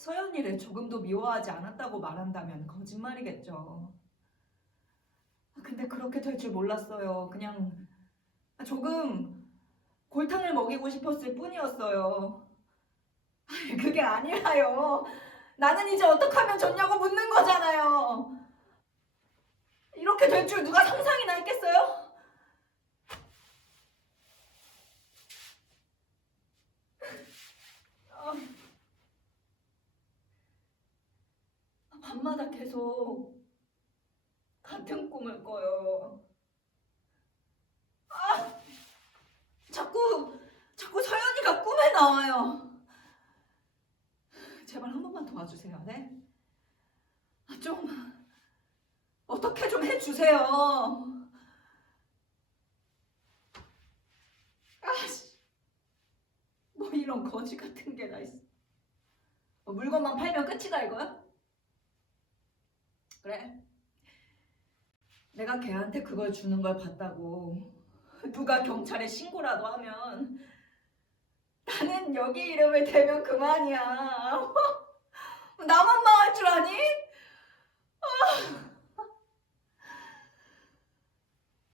서연이를 조금도 미워하지 않았다고 말한다면 거짓말이겠죠. 아, 근데 그렇게 될 줄 몰랐어요. 그냥 조금 골탕을 먹이고 싶었을 뿐이었어요. 그게 아니라요. 나는 이제 어떻게 하면 좋냐고 묻는 거잖아요. 이렇게 될 줄 누가 상상이나 했겠어요? 아, 밤마다 계속 같은 꿈을 꿔요. 아, 자꾸 자꾸 서연이가 꿈에 나와요. 제발 한 번만 도와주세요, 네? 아, 좀 어떻게 좀 해주세요. 아씨, 뭐 이런 거지 같은 게다 있어. 뭐 물건만 팔면 끝이다 이거야? 그래. 내가 걔한테 그걸 주는 걸 봤다고 누가 경찰에 신고라도 하면 나는 여기 이름을 대면 그만이야. 나만 망할 줄 아니? 아.